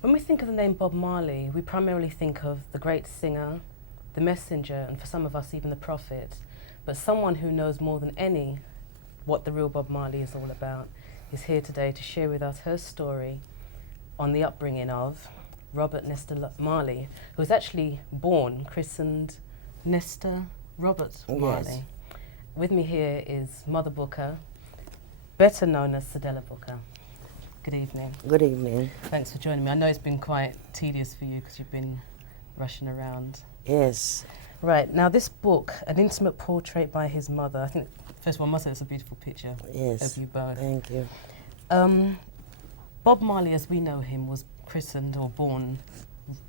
When we think of the name Bob Marley, we primarily think of the great singer, the messenger, and for some of us, even the prophet. But someone who knows more than any what the real Bob Marley is all about is here today to share with us her story on the upbringing of Robert Nesta Marley, who was actually born, christened Nesta Robert Marley. Yes. With me here is Mother Booker, better known as Cedella Booker. Good evening. Good evening. Thanks for joining me. I know it's been quite tedious for you because you've been rushing around. Yes. Right, now this book, An Intimate Portrait by His Mother, I think, first of all, I must say it's a beautiful picture Yes. of you both. Thank you. Bob Marley, as we know him, was christened or born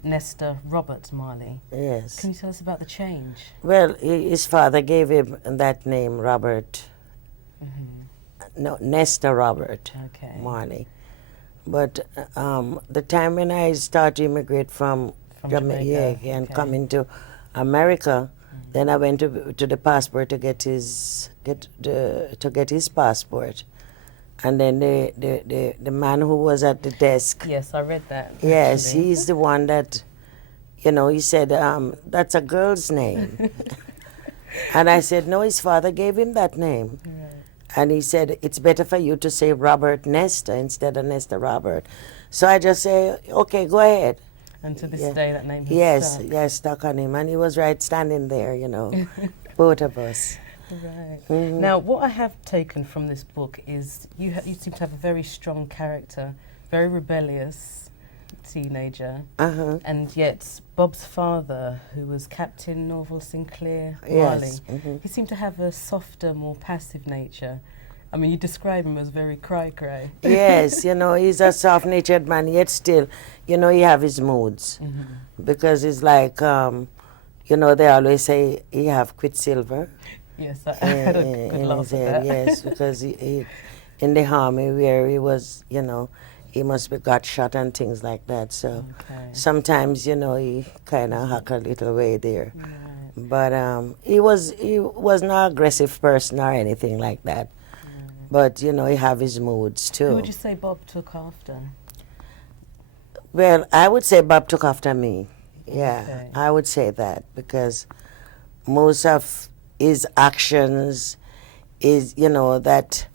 Nesta Robert Marley. Yes. Can you tell us about the change? Well, his father gave him that name, Robert. No, Nesta Robert Okay. Marley. But the time when I started to immigrate from Jamaica, and okay. coming to America, then I went to the passport to get his passport, and then the man who was at the desk. Yes, I read that. Yes, actually. he's the one that, he said, that's a girl's name. And I said, no, his father gave him that name. Right. And he said, it's better for you to say Robert Nesta instead of Nesta Robert. So I just say, okay, go ahead. And to this Yeah. day, that name has Yes, stuck. yes, stuck on him. And he was right standing there, both of us. Right. Mhm. Now, what I have taken from this book is you seem to have a very strong character, very rebellious teenager, Uh-huh. and yet Bob's father, who was Captain Norval Sinclair Yes. Marley, Mhm. he seemed to have a softer, more passive nature. I mean, you describe him as very cry-cry. Yes, he's a soft-natured man, yet still, he have his moods. Because it's like, they always say he have quicksilver. Yes, I had a good in laugh his at head, that. yes, because he in the army where he was, he must be got shot and things like that. So Okay. sometimes, he kind of hack a little way there. Right. But he was not an aggressive person or anything like that. But he have his moods too. Who would you say Bob took after? Well, I would say Bob took after me. Yeah, Okay. I would say that because most of his actions is, that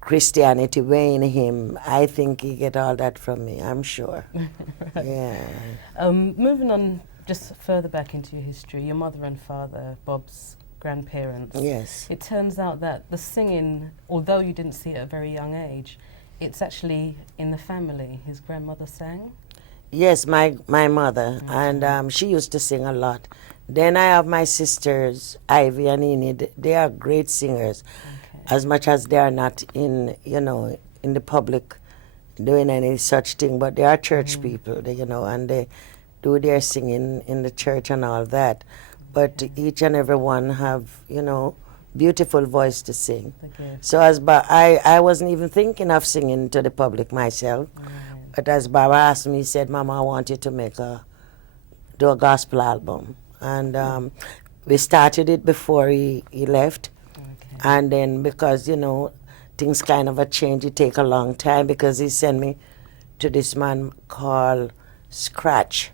Christianity way in him. I think he get all that from me, I'm sure. Right. Yeah. Moving on just further back into your history, your mother and father, Bob's grandparents. Yes. It turns out that the singing, although you didn't see it at a very young age, it's actually in the family. His grandmother sang. Yes, my mother, and she used to sing a lot. Then I have my sisters, Ivy and Enid. They are great singers, Okay. as much as they are not in, in the public doing any such thing, but they are church people, and they do their singing in the church and all that. But each and every one have, beautiful voice to sing. The gift. So I wasn't even thinking of singing to the public myself. Right. But as Bob asked me, he said, Mama, I want you to do a gospel album. And we started it before he left. Okay. And then because, things kind of a change, it take a long time because he sent me to this man called Scratch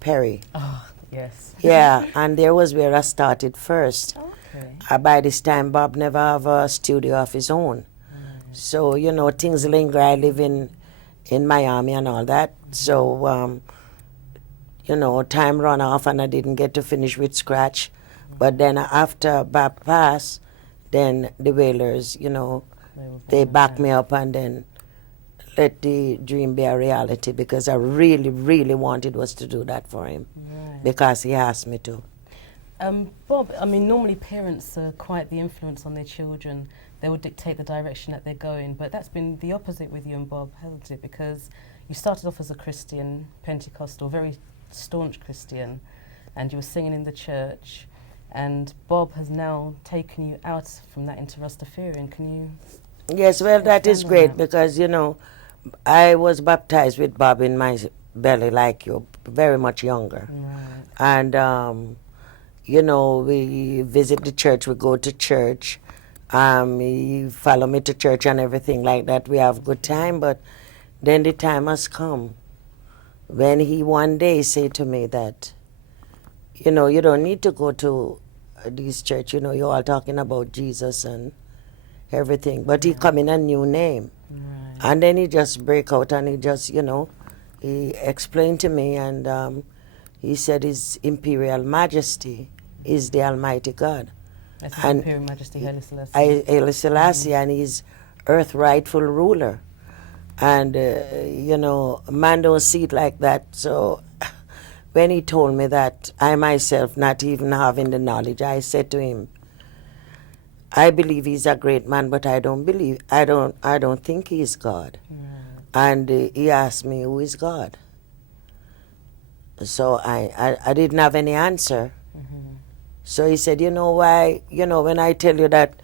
Perry. Oh, yes. Yeah, and there was where I started first. Okay. By this time, Bob never have a studio of his own. So, things linger. I live in Miami and all that. So, time run off and I didn't get to finish with Scratch. But then after Bob passed, then the Wailers, they backed me up and then let the dream be a reality because I really, really wanted was to do that for him Right. because he asked me to. Bob, I mean, normally parents are quite the influence on their children. They would dictate the direction that they're going, but that's been the opposite with you and Bob, hasn't it? Because you started off as a Christian, Pentecostal, very staunch Christian, and you were singing in the church, and Bob has now taken you out from that into Rastafarian. Can you? Yes, well, that is Expand on great that. because, I was baptized with Bob in my belly like you, very much younger. Right. And, we visit the church, we go to church. He follow me to church and everything like that. We have good time, but then the time has come when he one day said to me that, you know, you don't need to go to this church, you know, you're all talking about Jesus and everything, but he come in a new name. Right. And then he just break out and he just, you know, he explained to me, and he said his Imperial Majesty is the Almighty God. That's His And Imperial Majesty Haile Selassie. Haile Selassie, and he's earth rightful ruler. And, you know, man don't see it like that. So when he told me that, I myself, not even having the knowledge, I said to him, I believe he's a great man, but I don't think he's God. And he asked me, who is God? So I didn't have any answer. So he said, you know why, you know, when I tell you that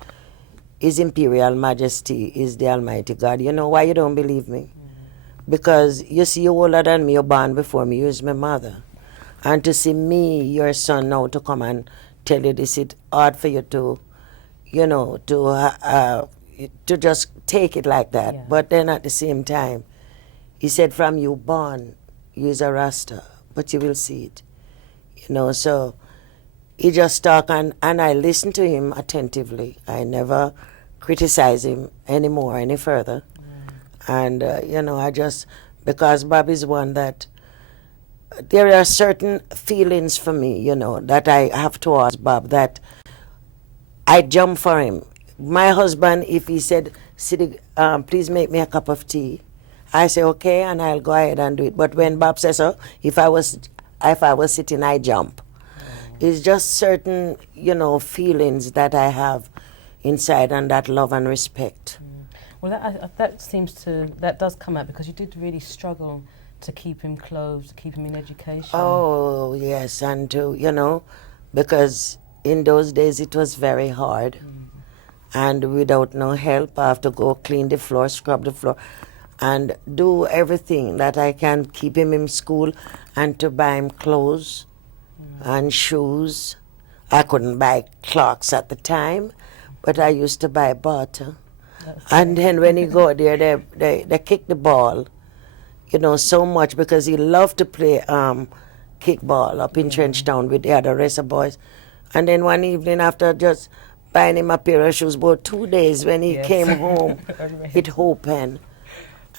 His Imperial Majesty is the Almighty God, you know why you don't believe me? Because you see, you're older than me, you're born before me, you're my mother. And to see me, your son, now to come and tell you this, it's hard for you to, you know, to just take it like that. Yeah. But then at the same time, he said, from you born, you's a Rasta, but you will see it. You know, so he just talk, and I listened to him attentively. I never criticize him anymore, any further. And, you know, I just, because Bob is one that, there are certain feelings for me, you know, that I have towards Bob, that I jump for him. My husband, if he said, Sidi, please make me a cup of tea, I say, okay, and I'll go ahead and do it. But when Bob says so, if I was sitting, I jump. It's just certain, you know, feelings that I have inside, and that love and respect. Well, that does come out, because you did really struggle to keep him close, to keep him in education. Oh, yes, and to, you know, because in those days it was very hard. And without no help, I have to go clean the floor, scrub the floor, and do everything that I can, keep him in school, and to buy him clothes and shoes. I couldn't buy clocks at the time, but I used to buy butter. And then when he go there, they kick the ball, you know, so much, because he loved to play kickball up in Trenchtown with the other rest of boys. And then one evening, after just buying him a pair of shoes, about 2 days, when he came home, it opened.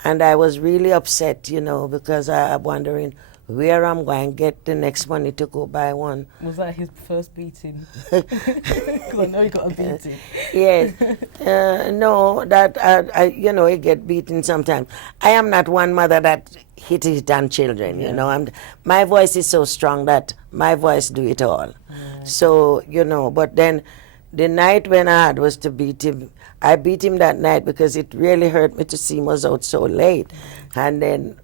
And I was really upset, you know, because I'm wondering where I'm going to get the next money to go buy one. Was that his first beating? Because I know he got a beating. Yes. No, that, you know, he get beaten sometimes. I am not one mother that hit on children, you know. My voice is so strong that my voice do it all. So, you know, but then the night when I had was to beat him, I beat him that night because it really hurt me to see him was out so late. And then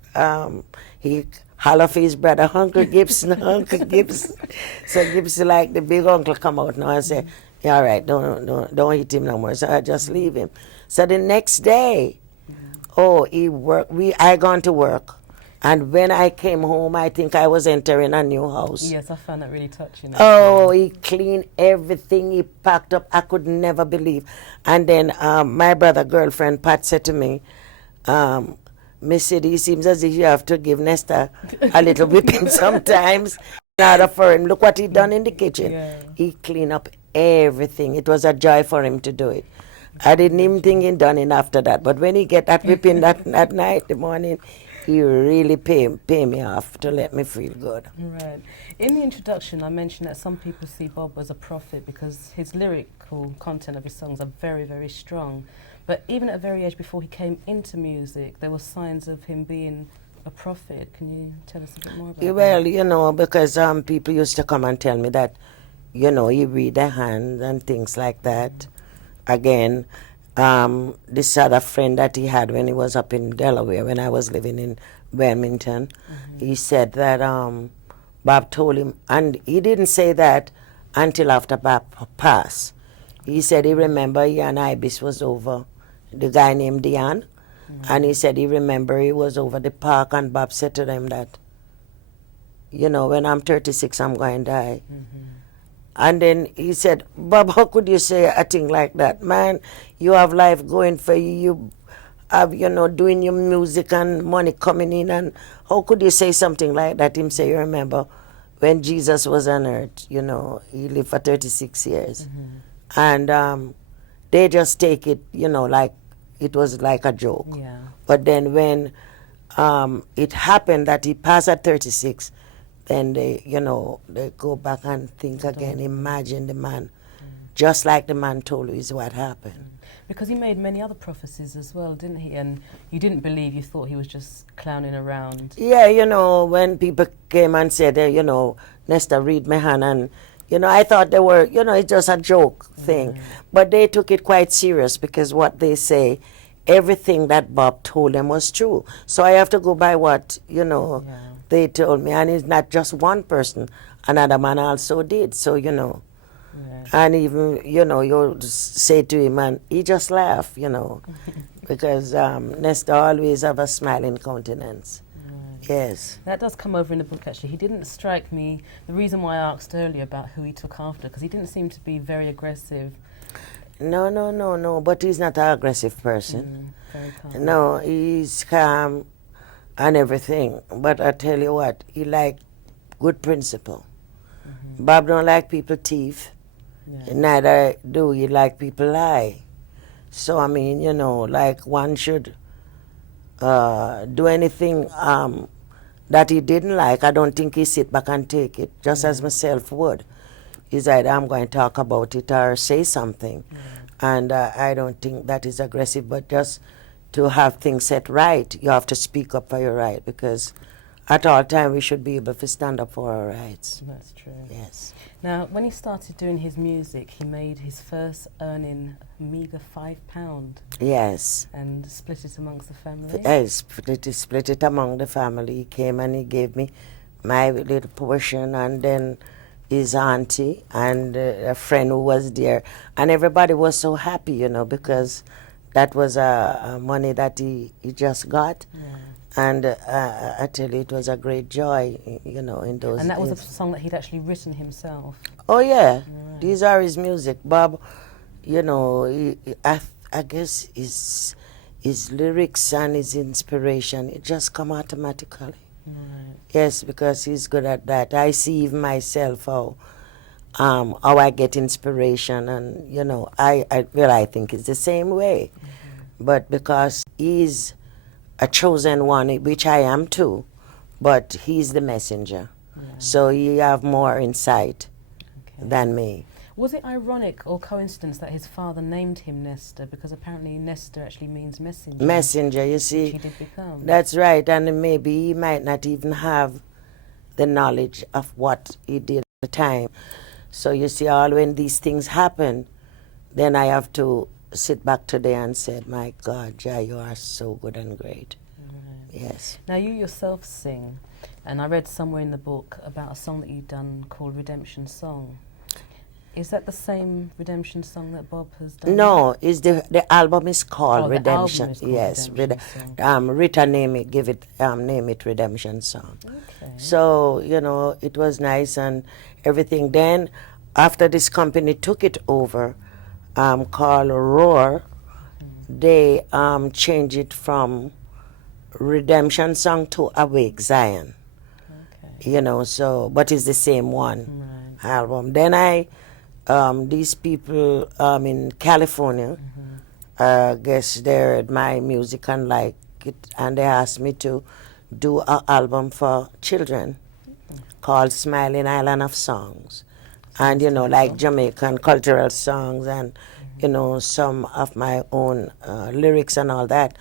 he holler for his brother, Uncle Gibson, Uncle Gibson. So Gibson, like the big uncle, come out now and say, yeah, all right, don't hit him no more. So I just leave him. So the next day, I gone to work. And when I came home, I think I was entering a new house. Yes, I found that really touching. Oh, he cleaned everything, he packed up. I could never believe. And then my brother girlfriend, Pat, said to me, Miss City, it seems as if you have to give Nesta a little whipping sometimes in order for him. Look what he done in the kitchen. Yeah. He cleaned up everything. It was a joy for him to do it. I didn't even think he done it after that. But when he get that whipping that night, the morning, he really pay me off to let me feel good. Right. In the introduction, I mentioned that some people see Bob as a prophet because his lyrical content of his songs are very, very strong. But even at a very age before he came into music, there were signs of him being a prophet. Can you tell us a bit more about that? Well, you know, because people used to come and tell me that, you know, he read their hands and things like that. Again, this other friend that he had when he was up in Delaware, when I was living in Wilmington, he said that Bob told him, and he didn't say that until after Bob passed. He said he remember he and Ibis was over, the guy named Dion, and he said he remember he was over the park, and Bob said to them that, you know, when I'm 36, I'm going to die. And then he said, Bob, how could you say a thing like that? Man, you have life going for you. have, doing your music and money coming in, and how could you say something like that? Him say, you remember when Jesus was on earth, he lived for 36 years. And they just take it, like it was like a joke. Yeah. But then when it happened that he passed at 36, then they go back and think again, imagine the man, just like the man told you is what happened. Because he made many other prophecies as well, didn't he? And you didn't believe, you thought he was just clowning around. Yeah, when people came and said, Nesta, read my hand, and, I thought they were, it's just a joke thing. But they took it quite serious because what they say, everything that Bob told them was true. So I have to go by what, they told me. And it's not just one person. Another man also did. So, and even, you say to him, and he just laugh, because Nesta always have a smiling countenance. Yes. That does come over in the book, actually. He didn't strike me, the reason why I asked earlier about who he took after, because he didn't seem to be very aggressive. No, but he's not an aggressive person. Very calm. No, he's calm and everything. But I tell you what, he like good principle. Bob don't like people thief. Yeah. Neither do he like people lie. So, I mean, like one should do anything that he didn't like. I don't think he sit back and take it, just as myself would. He's either I'm going to talk about it or say something. And I don't think that is aggressive, but just to have things set right, you have to speak up for your right, because at all times we should be able to stand up for our rights. That's true. Yes. Now, when he started doing his music, he made his first earning a meagre £5 Yes. and split it amongst the family. I split it among the family. He came and he gave me my little portion, and then his auntie and a friend who was there. And everybody was so happy, because that was money that he just got. Yeah. And I tell you, it was a great joy, in those And that was a days. song that he'd actually written himself. Oh, yeah. Right. These are his music. Bob, I guess his lyrics and his inspiration, it just come automatically. Right. Yes, because he's good at that. I see even myself how I get inspiration, and I think it's the same way. But because he's a chosen one, which I am too, but he's the messenger, so he have more insight than me. Was it ironic or coincidence that his father named him Nesta, because apparently Nesta actually means messenger? Messenger, you see. Which he did become. That's right, and maybe he might not even have the knowledge of what he did at the time. So you see, when these things happen, then I have to sit back today and say, my God, Jah, you are so good and great. Yes. Now, you yourself sing, and I read somewhere in the book about a song that you've done called Redemption Song. Is that the same Redemption Song that Bob has done? No, the album is called Redemption. Redemption. The album is called Yes, Redemption Song. Rita name it Redemption Song. Okay. So it was nice and everything. Then after this company took it over, called Roar, they changed it from Redemption Song to Awake Zion. Okay. So but it's the same one album. Then these people in California, guess they heard my music and like it, and they asked me to do an album for children called Smiling Island of Songs. And like Jamaican cultural songs and some of my own lyrics and all that.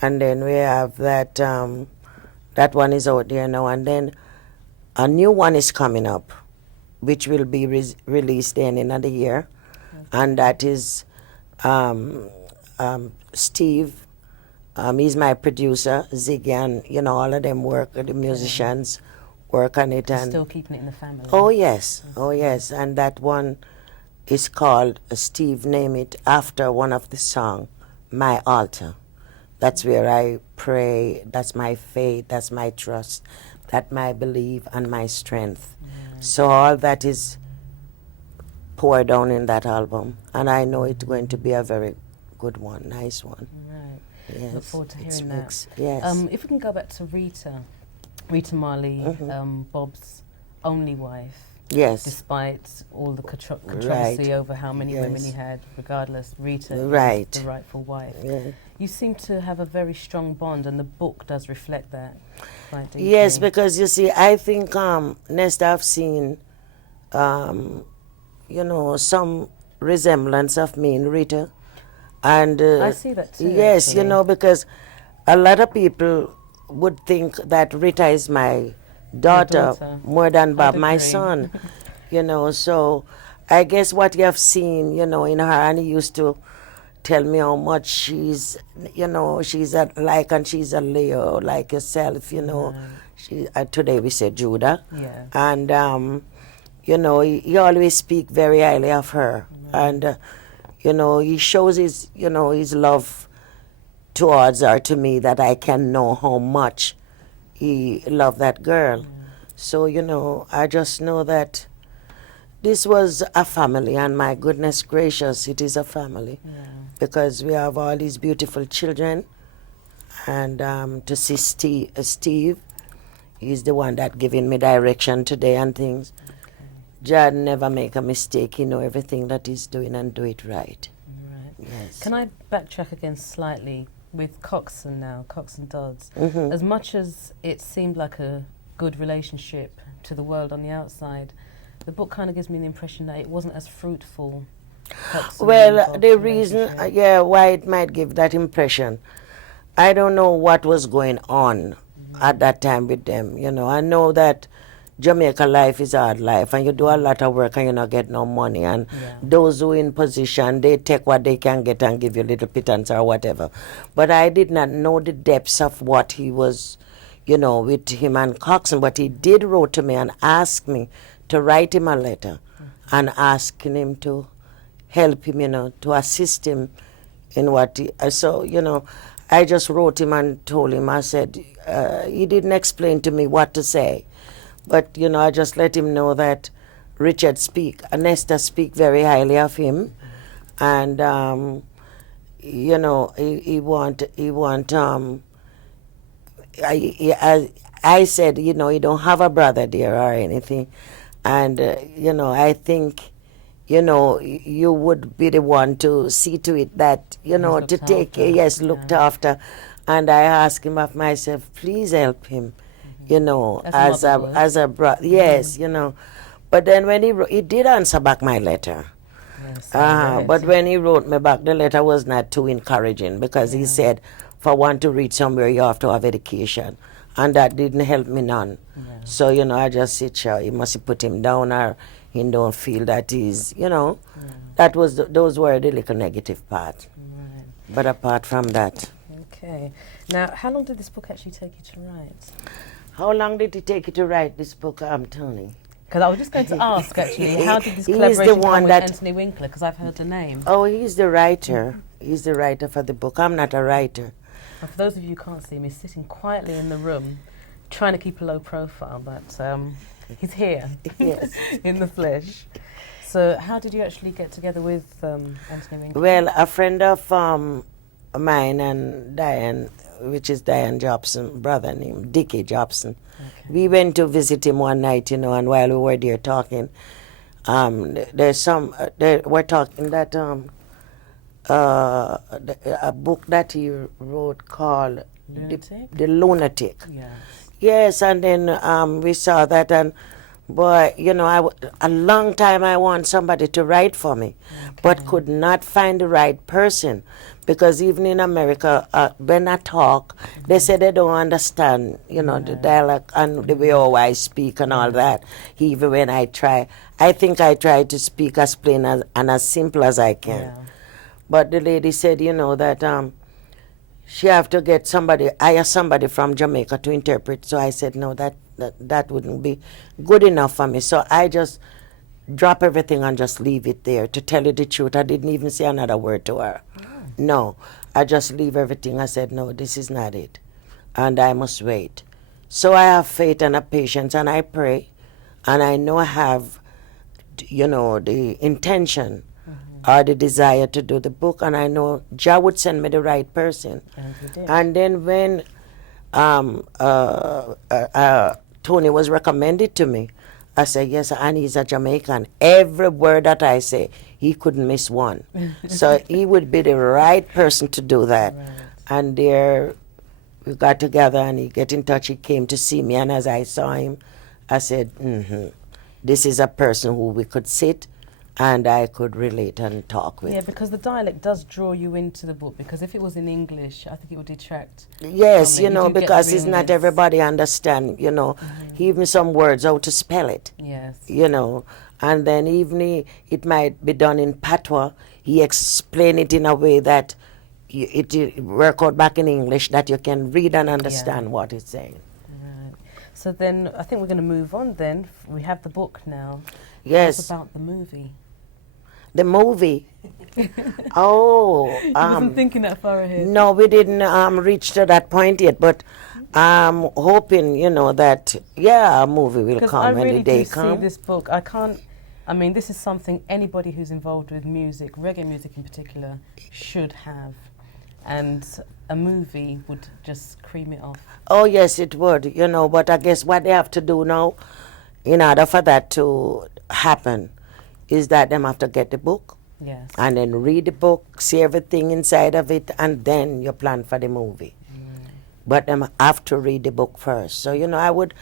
And then we have that that one is out there now, and then a new one is coming up, which will be released in another year, and that is Steve. He's my producer, Ziggy, and all of them work. The musicians work on it, and still keeping it in the family. Oh yes, and that one is called Steve Name It after one of the song, My Altar. That's where I pray. That's my faith. That's my trust. That's my belief and my strength. So all that is poured down in that album, and I know it's going to be a very good one, nice one. Right. Yes, Look forward to it's hearing that. mixed. Yes. If we can go back to Rita Marley, Bob's only wife. Yes. Despite all the controversy over how many women he had, regardless, Rita is the rightful wife. Yeah. You seem to have a very strong bond, and the book does reflect that quite deeply. Yes, because you see, I think Nesta, I've seen, some resemblance of me and Rita. And I see that too. Yes, actually. Because a lot of people would think that Rita is my daughter more than Bob, my son. So I guess what you have seen, in her, and he used to tell me how much she's, she's she's a Leo like yourself, She today we say Judah. Yeah. And he always speak very highly of her. And he shows his, his love towards her, to me, that I can know how much he loved that girl. Yeah. So, I just know that this was a family, and my goodness gracious, it is a family. Yeah. Because we have all these beautiful children, and to see Steve, he's the one that giving me direction today and things. Jad never make a mistake. He know everything that he's doing and do it right. Right. Yes. Can I backtrack again slightly with Coxon now, Coxon Dodds? As much as it seemed like a good relationship to the world on the outside, the book kind of gives me the impression that it wasn't as fruitful. Well, the reason, why it might give that impression, I don't know what was going on at that time with them. I know that Jamaica life is a hard life, and you do a lot of work and you not get no money, and those who in position, they take what they can get and give you little pittance or whatever. But I did not know the depths of what he was, with him and Coxon. But he did wrote to me and asked me to write him a letter and asking him to help him, to assist him in what he, I just wrote him and told him, I said, he didn't explain to me what to say. But, I just let him know that Richard Nesta speak very highly of him. And, I said, he don't have a brother there or anything. And, I think, you would be the one to see to it that, to take, looked after. And I asked him of myself, please help him. As a brother, yes, But then when he did answer back my letter. Yes, but when he wrote me back, the letter was not too encouraging, because he said, for one to reach somewhere, you have to have education. And that didn't help me none. Yeah. So, I just said, sure, he must have put him down, or he don't feel that he's, that was those were the little negative part. Right. But apart from that. Okay. Now, how long did this book actually take you to write? How long did it take you to write this book, Tony? Because I was just going to ask, actually, how did this collaboration come with Anthony Winkler? Because I've heard the name. Oh, he's the writer. He's the writer for the book. I'm not a writer. Well, for those of you who can't see him, he's sitting quietly in the room, trying to keep a low profile, but he's here in the flesh. So how did you actually get together with Anthony Winkler? Well, a friend of mine and Diane, which is Diane Jobson, brother named Dickie Jobson. Okay. We went to visit him one night, and while we were there talking, we're talking that a book that he wrote called The Lunatic. Yes. Yes, and then we saw that, and boy, a long time I want somebody to write for me, but could not find the right person. Because even in America, when I talk, they say they don't understand, the dialect and the way how I speak and all that. Even when I try, I think I try to speak as plain and as simple as I can. Yeah. But the lady said, that she have to get hire somebody from Jamaica to interpret. So I said, no, that wouldn't be good enough for me. So I just drop everything and just leave it there. To tell you the truth, I didn't even say another word to her. No, I just leave everything. I said, no, this is not it. And I must wait. So I have faith and a patience, and I pray. And I know I have, the intention or the desire to do the book, and I know Jah would send me the right person. And you did. And then when Tony was recommended to me, I said, yes, and he's a Jamaican. Every word that I say, he couldn't miss one. So he would be the right person to do that. Right. And there we got together and he get in touch. He came to see me, and as I saw him, I said, this is a person who we could sit and I could relate and talk with. Yeah, because the dialect does draw you into the book, because if it was in English, I think it would detract. Yes, from it. you know, do get because the it's not realness. everybody understand, you know. He even some words how to spell it, Yes. you know. And then even it might be done in patois. He explain it in a way that it work out back in English that you can read and understand what it's saying. Right. So then I think we're going to move on then. We have the book now. Yes. What about the movie? The movie. Oh. You wasn't thinking that far ahead. No, we didn't reach to that point yet, but I'm hoping, you know, that, a movie will Because come I when really the day do see comes. this book. This is something anybody who's involved with music, reggae music in particular, should have. And a movie would just cream it off. Oh, yes, it would, you know, but I guess what they have to do now, in order for that to happen, is that them have to get the book. Yes. And then read the book, see everything inside of it, and then you plan for the movie. But them have to read the book first. So, you know, I would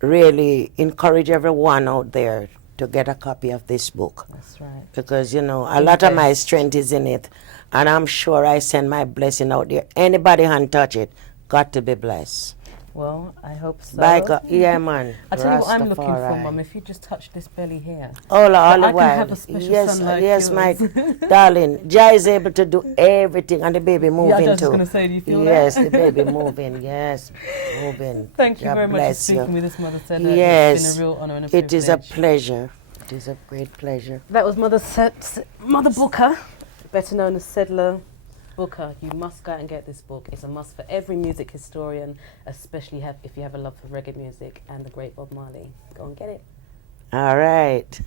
really encourage everyone out there to get a copy of this book. That's right. Because, you know, a lot of my strength is in it. And I'm sure I send my blessing out there. Anybody can touch it, got to be blessed. Well, I hope so. By God, yeah, man. I tell you what I'm looking for, Rastafari. Mum. If you just touch this belly here. All I the can while. have a special Yes, son like yes, my yours. darling. Jai is able to do everything, and the baby moving I was just too. going to say, do you feel Yes, that? the baby moving. Yes, moving. Thank you God very much for bless speaking you. with us, Mother Cedella. Yes, It's been a real honour and a privilege. it is a pleasure. It is a great pleasure. That was Mother Booker, better known as Cedella Booker. You must go out and get this book. It's a must for every music historian, especially if you have a love for reggae music and the great Bob Marley. Go and get it. All right.